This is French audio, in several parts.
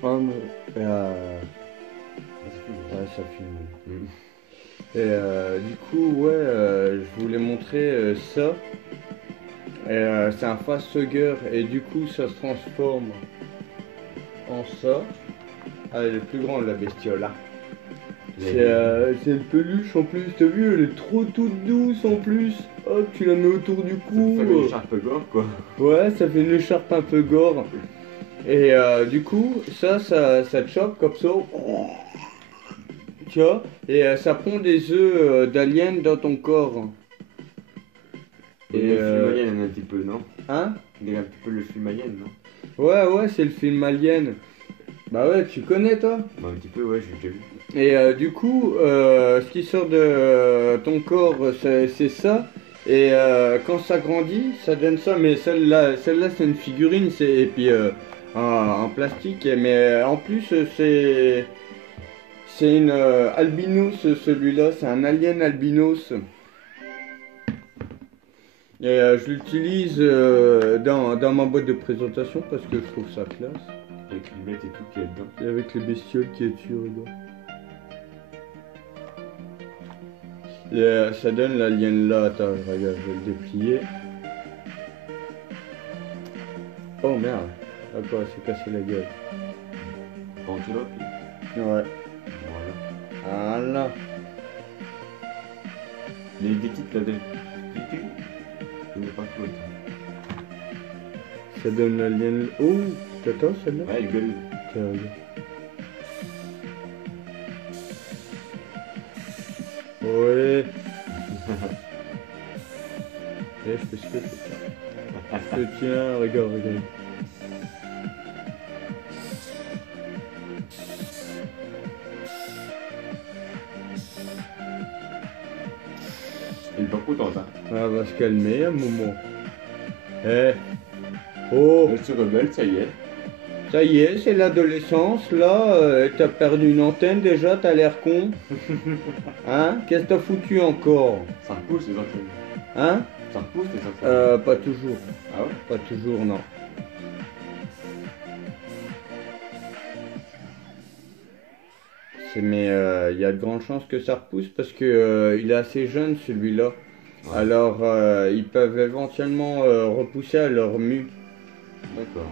Ah, mais, ouais, ça filme. Et du coup, ouais, je voulais montrer ça. C'est un facehugger et du coup, ça se transforme en ça. Ah, elle est plus grande la bestiole là. C'est une peluche en plus, t'as vu, elle est trop toute douce en plus. Hop, tu la mets autour du cou. Ça fait une écharpe gore quoi. Ouais, ça fait une écharpe un peu gore. Et du coup, ça te chope comme ça. Tu vois, et ça pond des œufs d'aliens dans ton corps. Et le film Alien un petit peu, non? Hein? Il y a un petit peu le film Alien, non? Ouais, c'est le film Alien. Bah ouais, tu connais toi? Bah, un petit peu, ouais, j'ai déjà vu. Et du coup, ce qui sort de ton corps, c'est ça. Et quand ça grandit, ça donne ça. Mais celle-là c'est une figurine, et puis en plastique. Mais en plus, c'est une albinos, celui-là. C'est un alien albinos. Et je l'utilise dans ma boîte de présentation parce que je trouve ça classe. Avec les bêtes et tout qui est dedans. Et avec les bestioles qui est dessus, regarde. Et ça donne l'alien là, attends, regarde, je vais le déplier. Oh merde, ah quoi, c'est cassé la gueule. Antelope. Ouais, Voilà. voilà. Les des petites là, je n'ai pas tout. Ça donne l'alien. Oh, t'attends celle-là? Ouais, elle gueule. Tiens, regarde. Ouais. Eh, je fais ce que je fais. Je tiens, regarde. Elle est pas contente, hein. Ah, va se calmer un moment. Eh. Oh. Elle se rebelle, ça y est. Ça y est, c'est l'adolescence, là, t'as perdu une antenne déjà, t'as l'air con. Hein? Qu'est-ce que t'as foutu encore? Ça repousse les antennes. Hein? Ça repousse les antennes. Pas toujours. Ah ouais? Pas toujours, non. Mais il y a de grandes chances que ça repousse parce que il est assez jeune celui-là. Ouais. Alors ils peuvent éventuellement repousser à leur mue. D'accord.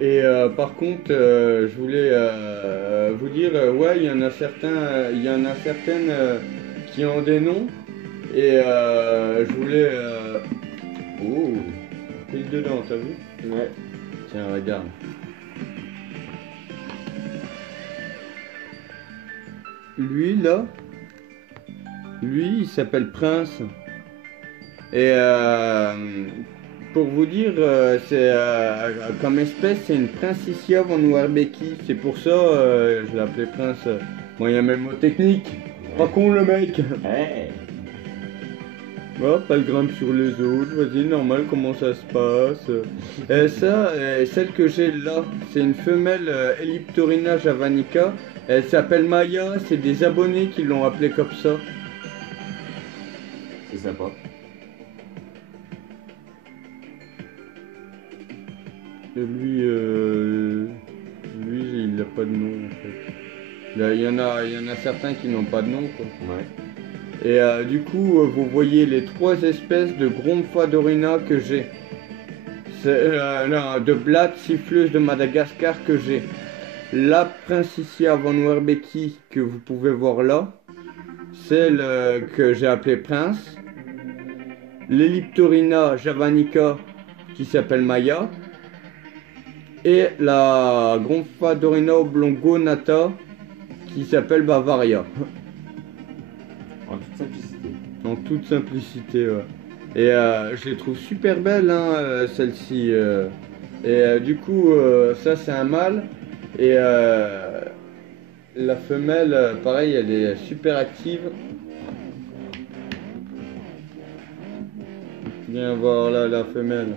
Et par contre, je voulais vous dire, ouais, il y en a certaines qui ont des noms. Et je voulais... Oh, pile dedans, t'as vu? Ouais. Tiens, regarde. Lui, là, il s'appelle Prince. Et pour vous dire, c'est comme espèce, c'est une Princicia von Warbecky. C'est pour ça, je l'ai appelé Prince. Bon, il y a même mot technique. Pas con le mec. Hey. Hop, elle grimpe sur les autres. Vas-y, normal, comment ça se passe? Et ça, celle que j'ai là, c'est une femelle Elliptorina javanica. Elle s'appelle Maya. C'est des abonnés qui l'ont appelée comme ça. C'est sympa. Et lui, il n'a pas de nom en fait. Là, il y en a certains qui n'ont pas de nom quoi. Ouais. Et du coup, vous voyez les trois espèces de Gromphadorina que j'ai. C'est de blattes siffleuses de Madagascar que j'ai. La Princicia von Werbecky que vous pouvez voir là. Celle que j'ai appelée Prince. L'Elliptorina javanica qui s'appelle Maya. Et la Gromphadorina oblongonata qui s'appelle Bavaria. En toute simplicité. En toute simplicité, ouais. Et je les trouve super belles, hein, celles-ci. Et du coup, ça c'est un mâle. Et la femelle, pareil, elle est super active. Viens voir là la femelle.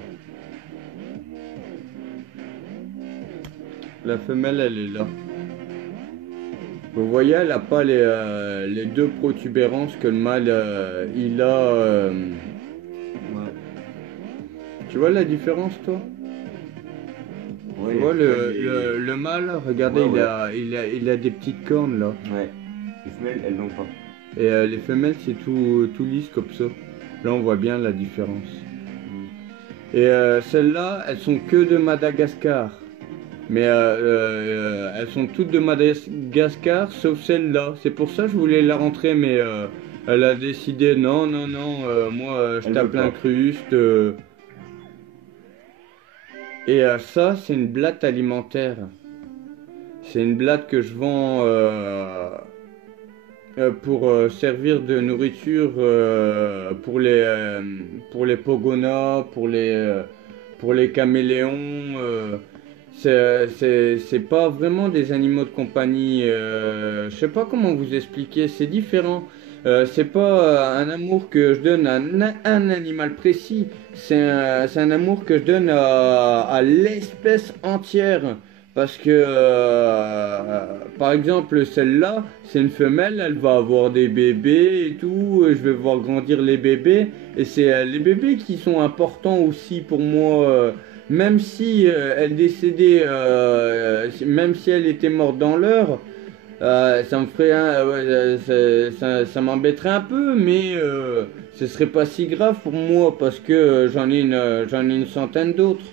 La femelle, elle est là. Vous voyez, elle n'a pas les deux protubérances que le mâle il a. Ouais. Tu vois la différence, toi? Ouais, Tu vois les- le mâle, regardez, Ouais, ouais. il a des petites cornes là. Ouais. Les femelles, elles n'ont pas. Et les femelles, c'est tout lisse comme ça. Là, on voit bien la différence. Et celles-là, elles sont que de Madagascar. Mais elles sont toutes de Madagascar, sauf celle-là. C'est pour ça que je voulais la rentrer, mais elle a décidé non, non, non, moi je Elle tape veut pas. l'incruste. Et ça, c'est une blatte alimentaire. C'est une blatte que je vends pour servir de nourriture pour les pogonas, pour les caméléons. C'est pas vraiment des animaux de compagnie. Je sais pas comment vous expliquer, c'est différent. C'est pas un amour que je donne à un animal précis, c'est un amour que je donne à l'espèce entière. Parce que, par exemple, celle-là, c'est une femelle, elle va avoir des bébés et tout, je vais voir grandir les bébés, et c'est les bébés qui sont importants aussi pour moi. Même si elle décédait, même si elle était morte dans l'heure, ça me ferait ça m'embêterait un peu, mais ce serait pas si grave pour moi parce que j'en ai une centaine d'autres.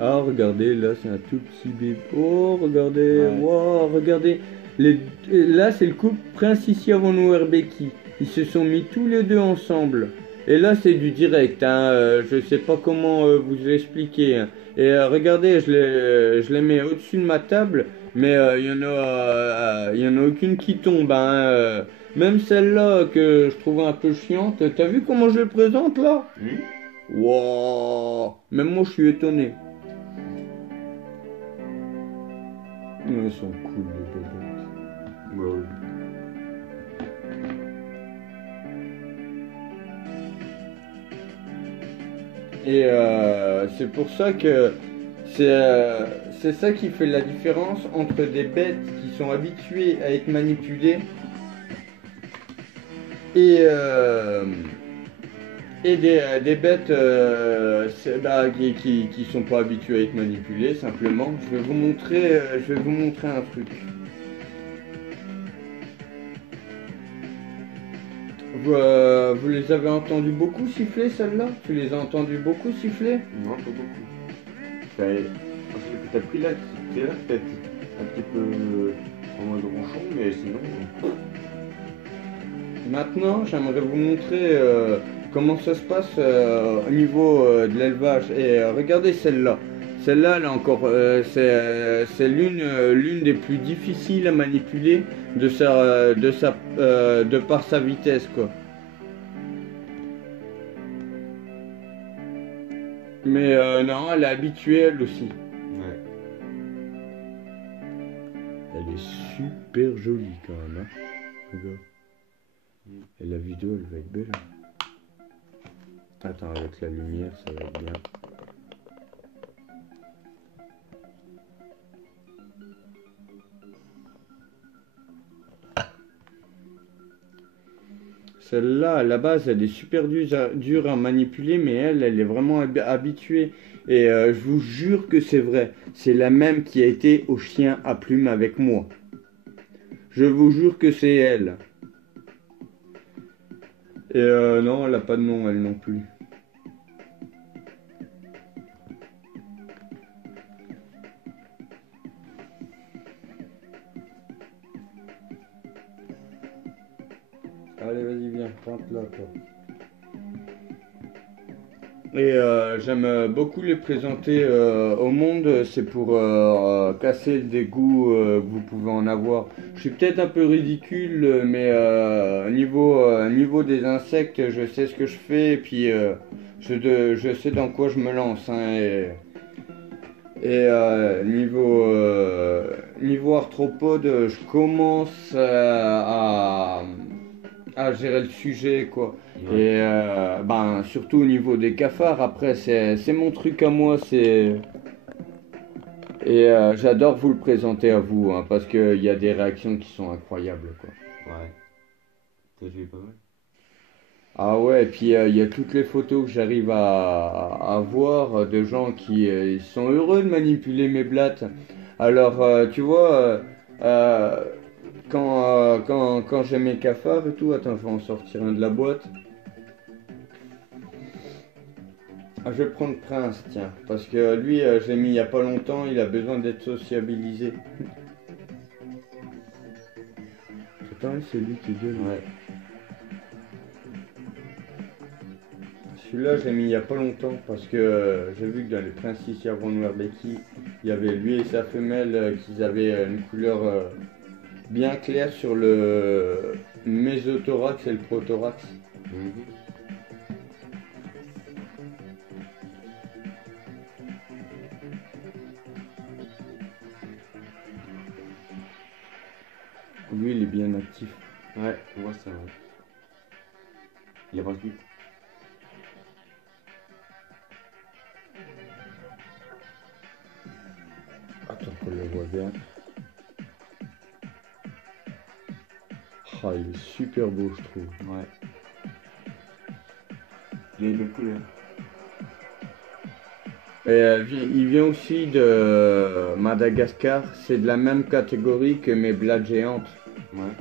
Ah, regardez, là, c'est un tout petit bébé. Oh, regardez, Ouais. wow, regardez. Là, c'est le couple Prince ici avant nous Becky. Ils se sont mis tous les deux ensemble. Et là, c'est du direct, hein. Je sais pas comment vous expliquer, hein. Et regardez, je les mets au-dessus de ma table, mais il y en a aucune qui tombe, hein. Même celle-là que je trouve un peu chiante. T'as vu comment je les présente là? Wow! Même moi, je suis étonné. Ils sont cool, les bébés. Bah oui. Et c'est pour ça que c'est ça qui fait la différence entre des bêtes qui sont habituées à être manipulées et, euh, et des bêtes qui sont pas habituées à être manipulées, simplement. Je vais vous montrer un truc. Vous les avez entendues beaucoup siffler, celles-là? Tu les as entendues beaucoup siffler? Non, pas beaucoup. T'as pris là, t'es là peut-être un petit peu en mode ronchon, mais sinon. Maintenant, j'aimerais vous montrer comment ça se passe au niveau de l'élevage. Et regardez celle-là. Celle-là, elle est encore, c'est l'une des plus difficiles à manipuler de par sa vitesse, quoi. Mais non, elle est habituée elle aussi. Ouais. Elle est super jolie quand même, hein. Regarde. Et la vidéo, elle va être belle. Attends, avec la lumière, ça va être bien. Celle-là, à la base, elle est super dure à manipuler, mais elle est vraiment habituée. Et je vous jure que c'est vrai. C'est la même qui a été au chien à plumes avec moi. Je vous jure que c'est elle. Et non, elle n'a pas de nom, elle non plus. Allez, vas-y, viens, rentre là, toi. Et j'aime beaucoup les présenter au monde, c'est pour casser le dégoût que vous pouvez en avoir. Je suis peut-être un peu ridicule, mais niveau des insectes, je sais ce que je fais et puis je sais dans quoi je me lance, hein, et niveau arthropode, je commence à gérer le sujet, quoi. Ouais. Et ben, surtout au niveau des cafards, après, c'est mon truc à moi, c'est... Et j'adore vous le présenter à vous, hein, parce qu'il y a des réactions qui sont incroyables, quoi. Ouais. T'as joué pas mal. Ah ouais, et puis il y a toutes les photos que j'arrive à voir de gens qui sont heureux de manipuler mes blattes. Alors, tu vois, euh, quand j'ai mes cafards et tout, attends, je vais en sortir un de la boîte. Ah, je vais prendre Prince, tiens, parce que lui, je l'ai mis il y a pas longtemps, il a besoin d'être sociabilisé. Attends, c'est lui qui gueule. Ouais. Celui-là, je l'ai mis il y a pas longtemps parce que j'ai vu que dans les Prince ici à Noir-Becky, il y avait lui et sa femelle qui avaient une couleur bien claire sur le mésothorax et le prothorax. Mhm. Lui, il est bien actif. Ouais, on voit ça, ouais. Il avance vite. Attends qu'on le voit bien. Ah, il est super beau, je trouve. Ouais. Il a une belle couleur. Et il vient aussi de Madagascar. C'est de la même catégorie que mes blattes géantes Ouais.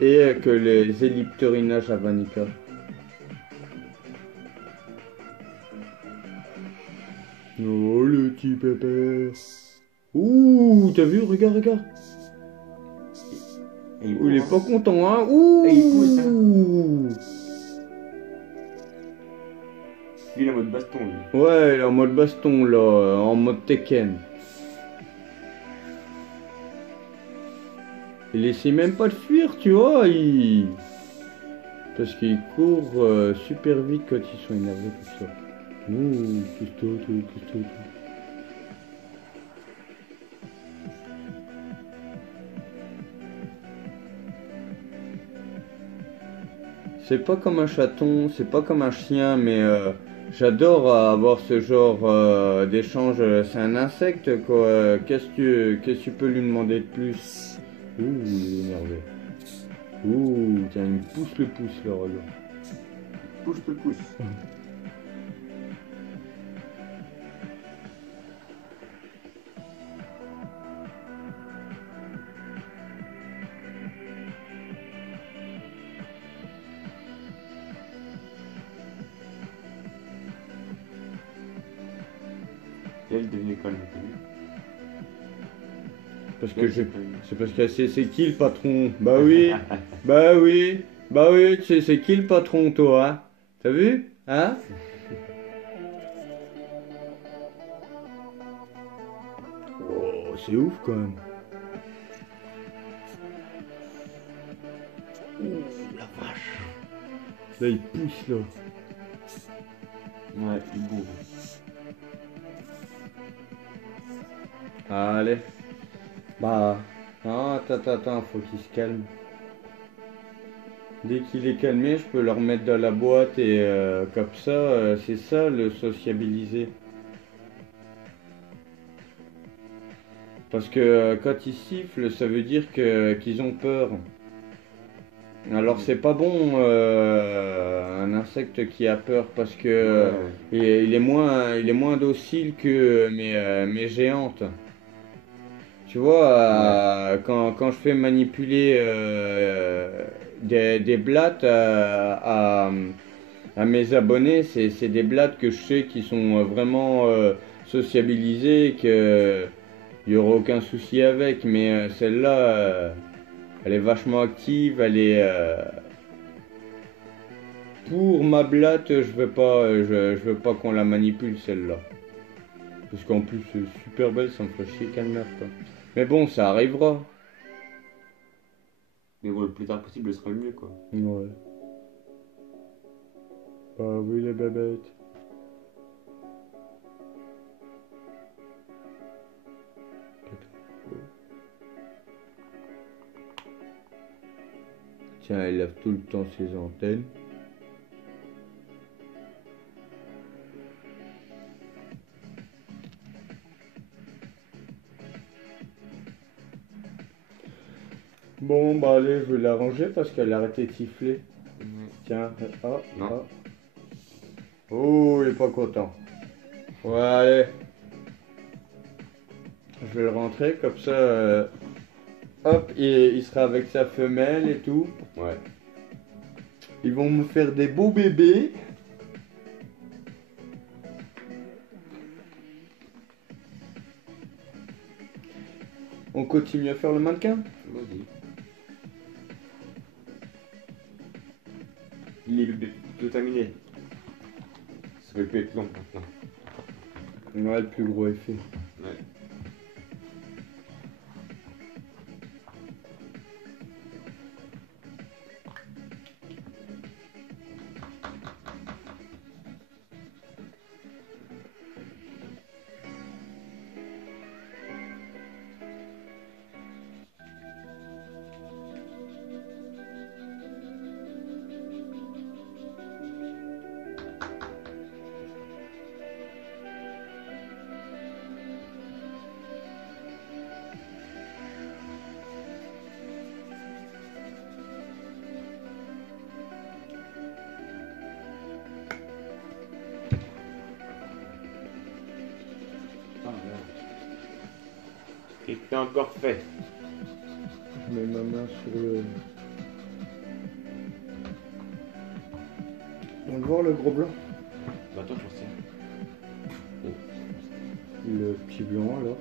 et que les Elliptorina javanica. Oh, le petit pépère. Ouh, t'as vu? Regarde, regarde. Et il Ouh, il est court, pas content, hein? Ouh. Et il pousse, Lui, il est en mode baston, lui. Ouais, il est en mode baston, là, en mode Tekken. Il essaie même pas de fuir, tu vois, parce qu'il court super vite quand ils sont énervés comme ça. Ouh, qu'est-ce que toi. C'est pas comme un chaton, c'est pas comme un chien, mais j'adore avoir ce genre d'échange. C'est un insecte, quoi. Qu'est-ce que tu peux lui demander de plus? Ouh, il est énervé. Ouh, tiens, il me pousse le pouce, là, regarde. Pousse le pouce. Et elle devient calme, t'as vu? Parce Et que elle, je... c'est calme. C'est parce que c'est qui le patron? Bah oui, bah oui, bah oui, tu sais, c'est qui le patron, toi, hein? T'as vu? Hein? Oh, c'est ouf quand même. Ouh, la vache. Là, il pousse, là. Ouais, il bourre. Allez. Bah. Non, attends, faut qu'il se calme. Dès qu'il est calmé, je peux le remettre dans la boîte et comme ça, c'est ça le sociabiliser. Parce que quand ils sifflent, ça veut dire qu'ils ont peur. Alors c'est pas bon un insecte qui a peur parce que Ouais. il est moins docile que mes géantes. Tu vois, Ouais. quand je fais manipuler des blattes à mes abonnés, c'est des blattes que je sais qui sont vraiment sociabilisées, qu'il n'y aura aucun souci avec. Mais celle-là, elle est vachement active, elle est... pour ma blatte, je veux pas qu'on la manipule celle-là. Parce qu'en plus, c'est super belle, ça me ferait chier qu'elle meure, quoi. Mais bon, ça arrivera. Mais bon, le plus tard possible, ce sera le mieux, quoi. Ouais. Ah oui, les bébêtes. Tiens, il lave tout le temps ses antennes. Bon, bah allez, je vais la ranger parce qu'elle a arrêté de siffler. Tiens, ah, Non. ah. Oh, il est pas content. Ouais, allez. Je vais le rentrer comme ça. Hop, il sera avec sa femelle et tout. Ouais. Ils vont me faire des beaux bébés. On continue à faire le mannequin. Vas-y. Il est tout terminé. Ça va plus être long maintenant. Ouais, le plus gros effet. Ouais. Et que t'as encore fait. Je mets ma main sur le... On va voir le gros blanc. Bah attends, j'en sais. Le petit blanc alors.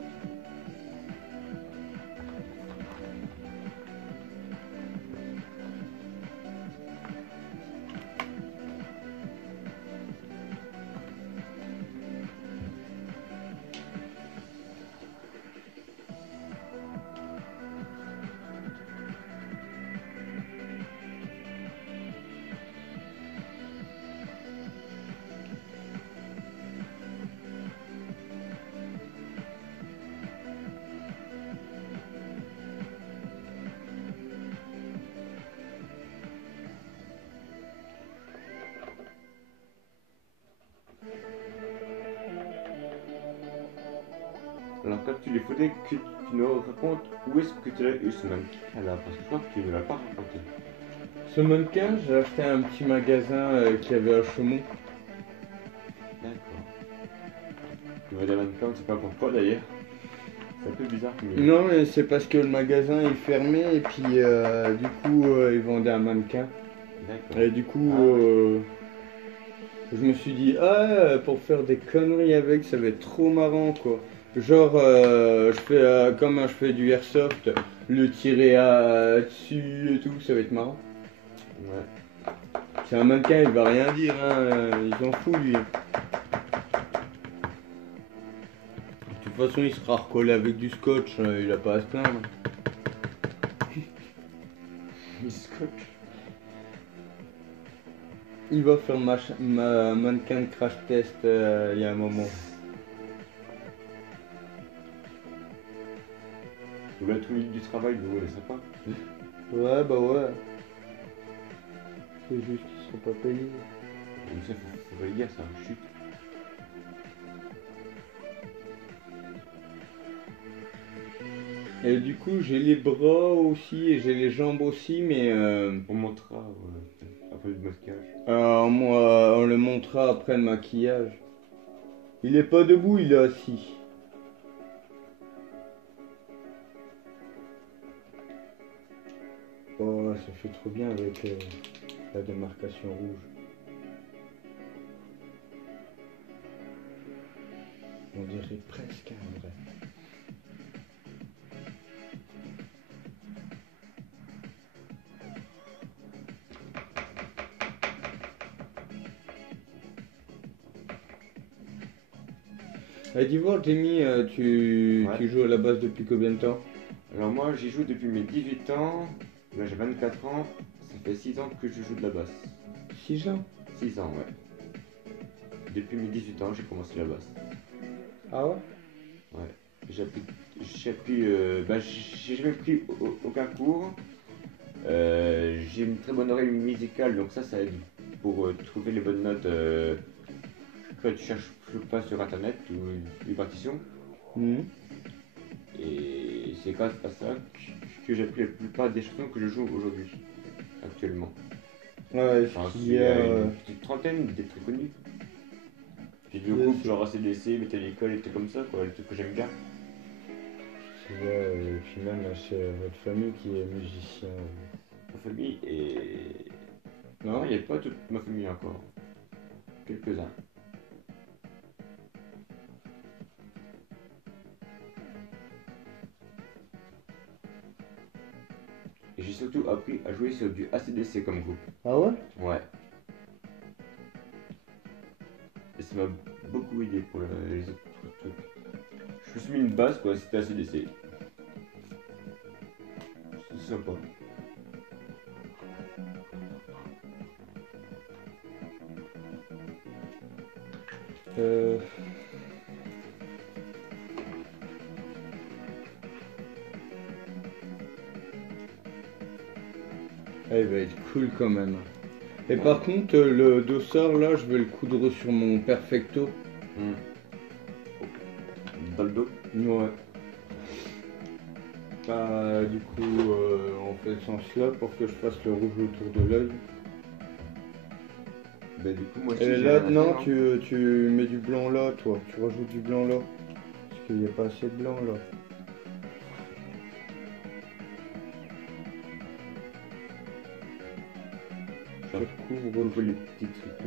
Alors quand tu les faudrais que tu nous racontes où est-ce que tu l'as eu ce mannequin là, parce que je crois que tu ne l'as pas raconté. Ce mannequin, j'ai acheté à un petit magasin qui avait à Chaumont. D'accord. Tu vois des mannequins, on ne sait pas pourquoi d'ailleurs. C'est un peu bizarre. Mais... Non, mais c'est parce que le magasin il fermait et puis du coup ils vendaient un mannequin. D'accord. Et du coup, Ah. je me suis dit, ah, pour faire des conneries avec, ça va être trop marrant quoi. Genre, je fais comme je fais du airsoft, le tirer dessus et tout, ça va être marrant. Ouais. C'est un mannequin, il va rien dire, hein, il s'en fout lui. De toute façon, il sera recollé avec du scotch, il a pas à se plaindre. Il scotch. Il va faire ma mannequin de crash test il y a un moment. Vous l'avez trouvé du travail, vous, elle est sympa. Ouais, bah ouais. C'est juste qu'ils seront pas payés. Mais ça, faut pas le dire, ça, chut. Et du coup, j'ai les bras aussi et j'ai les jambes aussi, mais On montrera après le masquage. on le montrera après le maquillage. Il est pas debout, il est assis. Oh, ça fait trop bien avec la démarcation rouge. On dirait presque un vrai. Dis voir, Jamie, tu Ouais. joues à la base depuis combien de temps? Alors moi, j'y joue depuis mes 18 ans. Là, j'ai 24 ans. Ça fait 6 ans que je joue de la basse. 6 ans. 6 ans, ouais. Depuis mes 18 ans, j'ai commencé la basse. Ah ouais? Ouais. J'ai jamais pris aucun cours. J'ai une très bonne oreille musicale, donc ça aide pour trouver les bonnes notes quand tu cherches pas sur internet ou une partition. Mhm. Et c'est grâce à ça que j'ai appris la plupart des chansons que je joue aujourd'hui, actuellement. Ouais, J'en ce qu'il y suis a. à une petite trentaine des très connus. J'ai deux groupes genre AC/DC, Metallica, des trucs comme ça, quoi, les trucs que j'aime bien. Et puis même c'est votre famille qui est musicien. Ma famille et... Non? Non, il n'y a pas toute ma famille encore. Quelques-uns. Et j'ai surtout appris à jouer sur du AC/DC comme groupe. Ah ouais? Ouais. Et ça m'a beaucoup aidé pour les autres trucs. Je me suis mis une base, quoi, c'était AC/DC. C'est sympa. Euh... Ah, il va être cool quand même. Et par contre, le dossard là, je vais le coudre sur mon perfecto. Hmm. Dans le dos. Ouais. Du coup, on fait le sens là pour que je fasse le rouge autour de l'œil. Bah du coup moi aussi Et j'ai là, rien à non, faire, hein. tu mets du blanc là, toi. Tu rajoutes du blanc là. Parce qu'il n'y a pas assez de blanc là. Je recouvre Ouvre les petits trucs,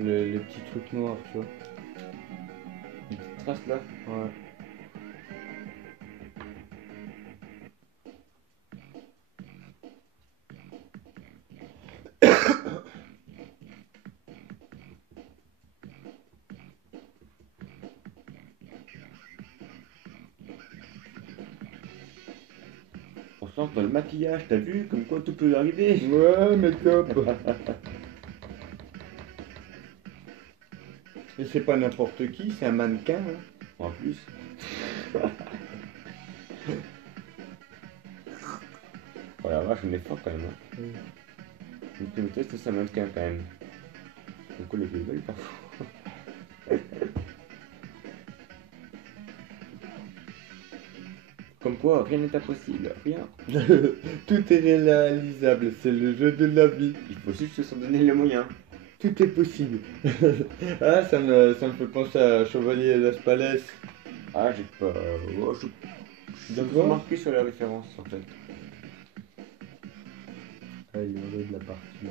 les petits trucs noirs, tu vois. les petites traces là. Ouais. On se lance dans le maquillage, t'as vu comme quoi tout peut arriver. Ouais, make-up. Et c'est pas n'importe qui, c'est un mannequin. Hein. En plus. Oh la vache, on est fort quand même. Hein. Donc le test ça mannequin quand même. Donc on est belles parfois. Comme quoi rien n'est impossible, rien. Tout est réalisable, c'est le jeu de la vie. Il faut juste s'en donner les moyens. Tout est possible. Ah, ça me fait penser à Chevalier Las Palais. Ah j'ai pas. Oh, je suis D'accord. marqué sur la référence en fait. Ah, il y aurait de la partie là.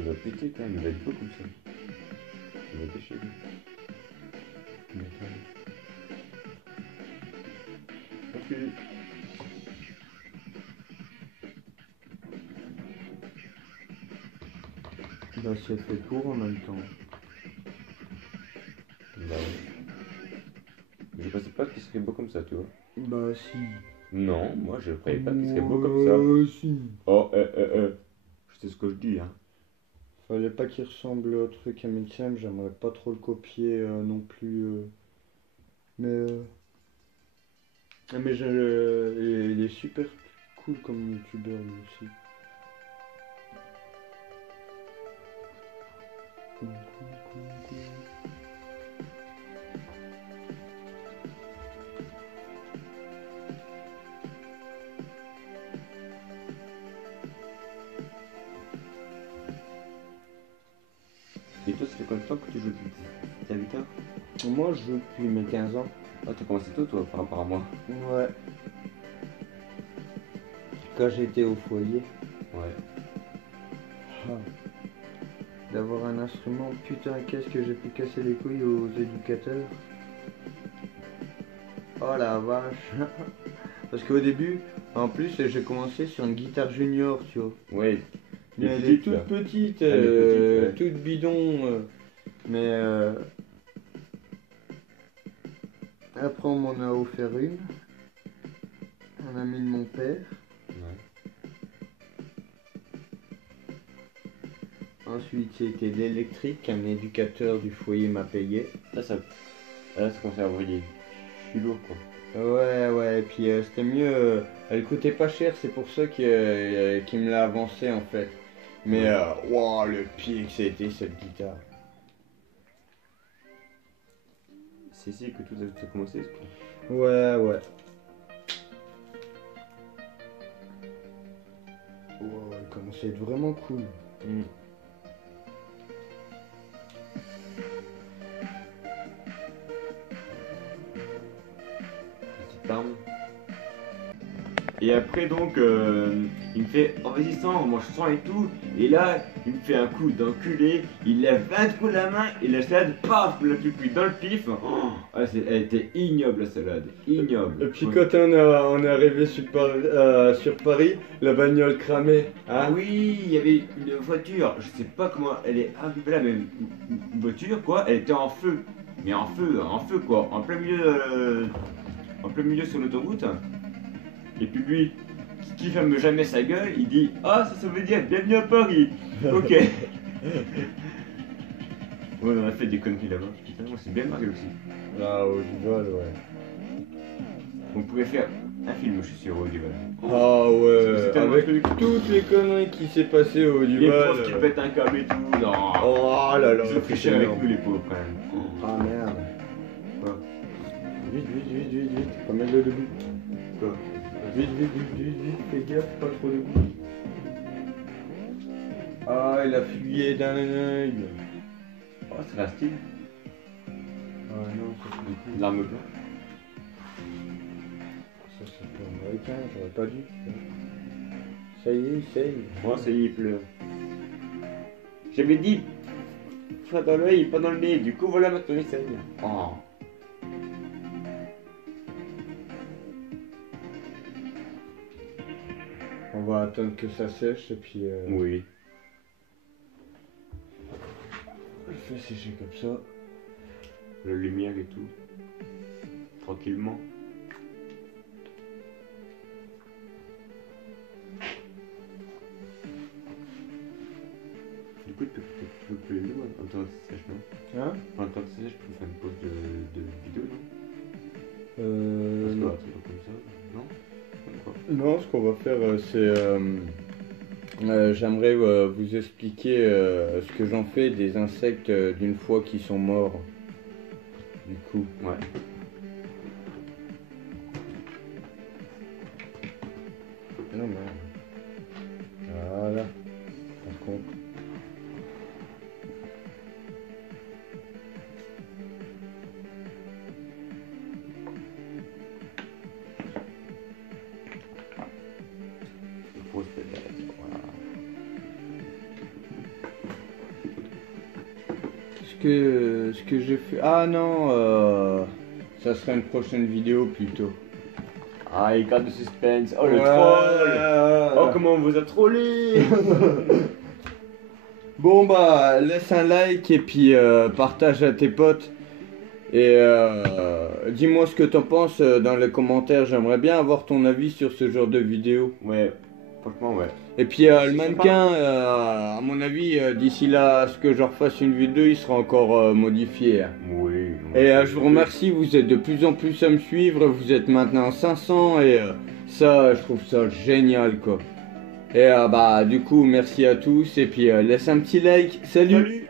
Il va péter quand même, il va être beau comme ça. Il va déchirer. Ok. Bah, c'est fait pour en même temps. Bah ouais. Mais je pensais pas qu'il serait beau comme ça, tu vois. Bah, si. Non, moi je croyais pas qu'il serait beau comme ça. Si. Oh, je sais ce que je dis, hein. Fallait pas qu'il ressemble au truc à Mixem, j'aimerais pas trop le copier non plus. Mais. Ah, mais il est super cool comme youtubeur lui aussi. Et toi, ça fait combien de temps que tu joues ta guitare? Moi, je joue depuis mes 15 ans. Ah, t'as commencé tôt, toi, par rapport à moi. Ouais. Quand j'étais au foyer. Ouais. Ah. D'avoir un instrument, putain, qu'est-ce que j'ai pu casser les couilles aux éducateurs. Oh la vache. Parce qu'au début, en plus, j'ai commencé sur une guitare junior, tu vois. Ouais. Mais Les elle petites, est toute là. petite, Ah, les petites, ouais. toute bidon. Mais après, on m'en a offert une. Un ami de mon père. Ouais. Ensuite, c'était l'électrique qu'un éducateur du foyer m'a payé. Là, ça commence à briller. Je suis lourd, quoi. Ouais, et puis c'était mieux. Elle coûtait pas cher, c'est pour ça qu'il me l'a avancé en fait. Mais, Ouais. wow, le pire que c'était cette guitare. C'est ici que tout a commencé, ce coup. Ouais. Wow, elle commençait à être vraiment cool. Petite arme. Et après donc il me fait oh vas-y sang, moi je sens et tout. Et là il me fait un coup d'enculé, il lève un coup la main et la salade paf me l'a plus dans le pif. Oh, elle était ignoble la salade, ignoble. Et puis quand on est arrivé sur Paris, la bagnole cramée. Ah oui, il y avait une voiture, je sais pas comment elle est arrivée là, mais une voiture quoi, elle était en feu. Mais en feu quoi, en plein milieu sur l'autoroute. Et puis lui, qui ferme jamais sa gueule, il dit ah ça veut dire bienvenue à Paris. Ok. Ouais, on a fait des conneries là-bas. Putain, on s'est bien marré aussi. Ah, au Duval, ouais. On pourrait faire un film, je suis sûr, au Duval. Ah ouais, C'est tellement avec truc. toutes les conneries qui s'est passées au Les Duval. profs qui pètent un câble et tout. Non. Oh là là, Ils ont triché putain. avec nous les pauvres quand même. Ah merde. Quoi? Vite, pas mal de debout. Quoi? Vite, fais gaffe, pas trop debout. Ah, il a fuyé d'un œil. Oh, c'est un style. Ah non, ça c'est beaucoup. L'arme blanche. Ça c'est pas américain, j'aurais pas dû. Ça y est, il saigne. Moi, ça y est, il pleut. J'avais dit, pas dans l'œil, pas dans le nez. Du coup, voilà, maintenant il saigne. Oh. On va attendre que ça sèche et puis Oui. on le fait sécher comme ça. La lumière et tout. Tranquillement. Du coup, tu peux plus nous en temps de sèche, non? Hein? En temps de sèche, tu peux faire une pause de vidéo, non? Parce que, Non. un truc comme ça, non? Quoi? Non, ce qu'on va faire, j'aimerais vous expliquer ce que j'en fais des insectes d'une fois qu'ils sont morts. Du coup. Ouais. Non, non. Voilà. Par contre. Pause peut-être, voilà. Ce que j'ai fait. Ah non, ça sera une prochaine vidéo plutôt. Ah, il garde le suspense. Oh, le Ouais. troll. Oh, comment on vous a trollé. Bon bah laisse un like et puis partage à tes potes. Et dis-moi ce que t'en penses dans les commentaires. J'aimerais bien avoir ton avis sur ce genre de vidéo. Ouais, franchement, ouais. Et puis C'est le mannequin, à mon avis, d'ici là, à ce que je refasse une vidéo, il sera encore modifié. Hein. Oui. Et je vous remercie, vous êtes de plus en plus à me suivre. Vous êtes maintenant 500 et ça, je trouve ça génial quoi. Et bah du coup, merci à tous et puis laisse un petit like. Salut. Salut.